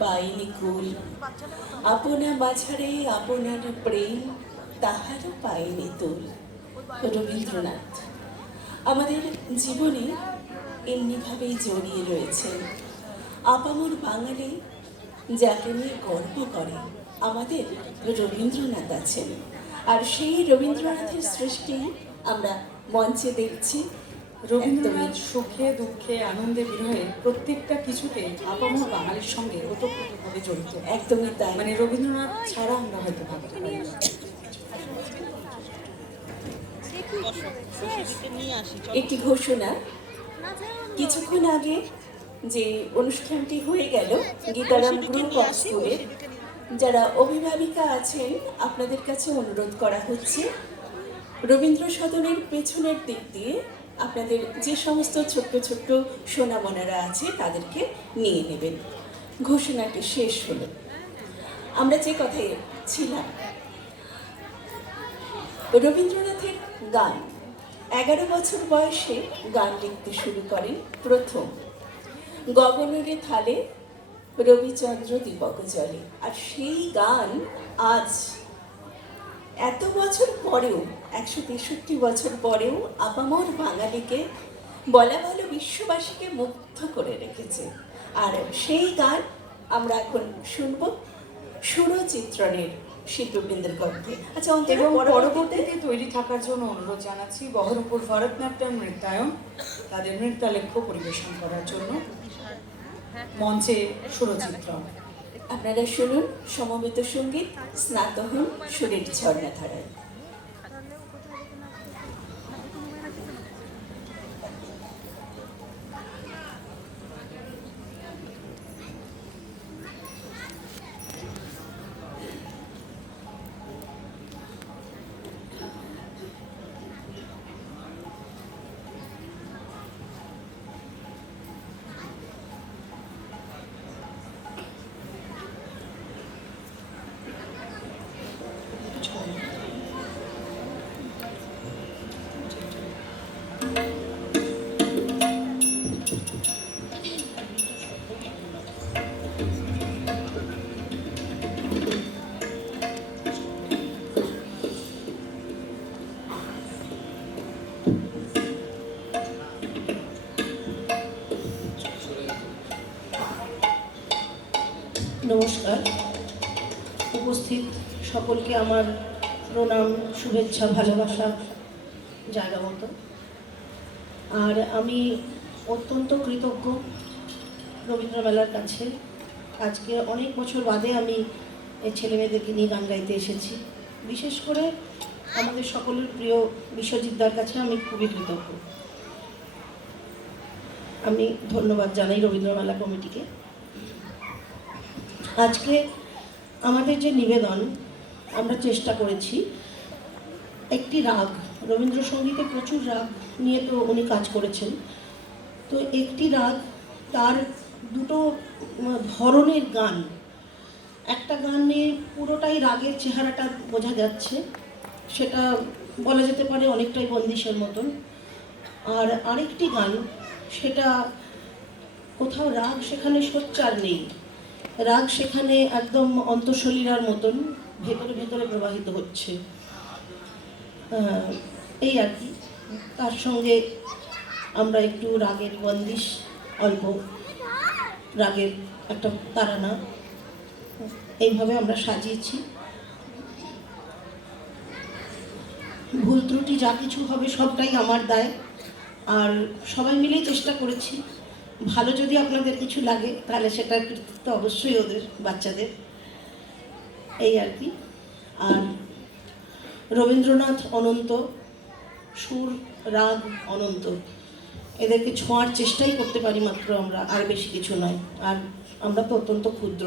পাইনি কুল, আপনা মাঝারে আপনার প্রেম তাহারও পাইনি তুল। রবীন্দ্রনাথ আমাদের জীবনে এমনিভাবেই জড়িয়ে রয়েছেন। আপামর বাঙালি যাকে নিয়ে গর্ব করে আমাদের রবীন্দ্রনাথ আছেন, আর সেই রবীন্দ্রনাথের সৃষ্টি আমরা মঞ্চে দেখছি। রবীন্দ্রনাথ সুখে দুঃখে আনন্দে বিরহে প্রত্যেকটা কিছুতে আপামর বাঙালির সঙ্গে ওতপ্রোতভাবে জড়িত। একদমই তাই। মানে রবীন্দ্রনাথ ছাড়া আমরা হয়তো ভাবতে পারি না। একটি ঘোষণা, কিছুক্ষণ আগে যে অনুষ্ঠানটি হয়ে গেল গীতারাম গ্রুপ অফ স্কুলে, যারা অভিভাবিকা আছেন আপনাদের কাছে অনুরোধ করা হচ্ছে রবীন্দ্র সদনের পেছনের দিক দিয়ে আপনাদের যে সমস্ত ছোট্ট ছোট্ট সোনামনারা আছে তাদেরকে নিয়ে নেবেন। ঘোষণাটি শেষ হলো। আমরা যে কথায় ছিলাম, রবীন্দ্রনাথের গান 11 বছর বয়সে গান লিখতে শুরু করেন প্রথম। গগনের থালে রবিচন্দ্র দীপক জলে, আর সেই গান আজ এত বছর পরেও 163 বছর পরেও আপামর বাঙালিকে বলা ভালো বিশ্ববাসীকে মুগ্ধ করে রেখেছে। আর সেই গান আমরা এখন শুনব সুরচিত্রণের শিল্পবৃন্দের কণ্ঠে। আচ্ছা, এবং পরবর্তীতে তৈরি থাকার জন্য অনুরোধ জানাচ্ছি বহরমপুর ভরতনাট্যম নৃত্যায়ন তাদের নৃত্যালেখ্য পরিবেশন করার জন্য মঞ্চে সুরচিত্রণ। আপনারা শুনুন সমবেত সঙ্গীত স্নাতহন সুরের ঝর্ণাধারায়। নমস্কার, উপস্থিত সকলকে আমার প্রণাম, শুভেচ্ছা, ভালোবাসা জায়গা মতো। আর আমি অত্যন্ত কৃতজ্ঞ রবীন্দ্রমেলার কাছে। আজকে অনেক বছর বাদে আমি এই ছেলেমেয়েদেরকে নিয়ে গান গাইতে এসেছি। বিশেষ করে আমাদের সকলের প্রিয় বিশ্বজিৎদার কাছে আমি খুবই কৃতজ্ঞ। আমি ধন্যবাদ জানাই রবীন্দ্রমেলা কমিটিকে। আজকে আমাদের যে নিবেদন, আমরা চেষ্টা করেছি একটি রাগ, রবীন্দ্রসঙ্গীতে প্রচুর রাগ নিয়ে তো উনি কাজ করেছেন, তো একটি রাগ, তার দুটো ধরনের গান। একটা গানে পুরোটাই রাগের চেহারাটা বোঝা যাচ্ছে, সেটা বলা যেতে পারে অনেকটাই বন্দিশের মতন। আর আরেকটি গান, সেটা কোথাও রাগ সেখানে সোচ্চার নেই, রাগ সেখানে একদম অন্তঃসলীলার মতন ভেতরে ভেতরে প্রবাহিত হচ্ছে, এই আর কি। তার সঙ্গে আমরা একটু রাগের বন্দিশ, অল্প রাগের একটা তারানা, এইভাবে আমরা সাজিয়েছি। ভুল ত্রুটি যা কিছু হবে সবটাই আমার দায়, আর সবাই মিলেই চেষ্টা করেছি। ভালো যদি আপনাদের কিছু লাগে তাহলে সেটা কৃতিত্ব অবশ্যই ওদের, বাচ্চাদের, এই আর কি। আর রবীন্দ্রনাথ অনন্ত, সুর রাগ অনন্ত, এদেরকে ছোঁয়ার চেষ্টাই করতে পারি মাত্র আমরা, আর বেশি কিছু নয়। আর আমরা তো অত্যন্ত ক্ষুদ্র।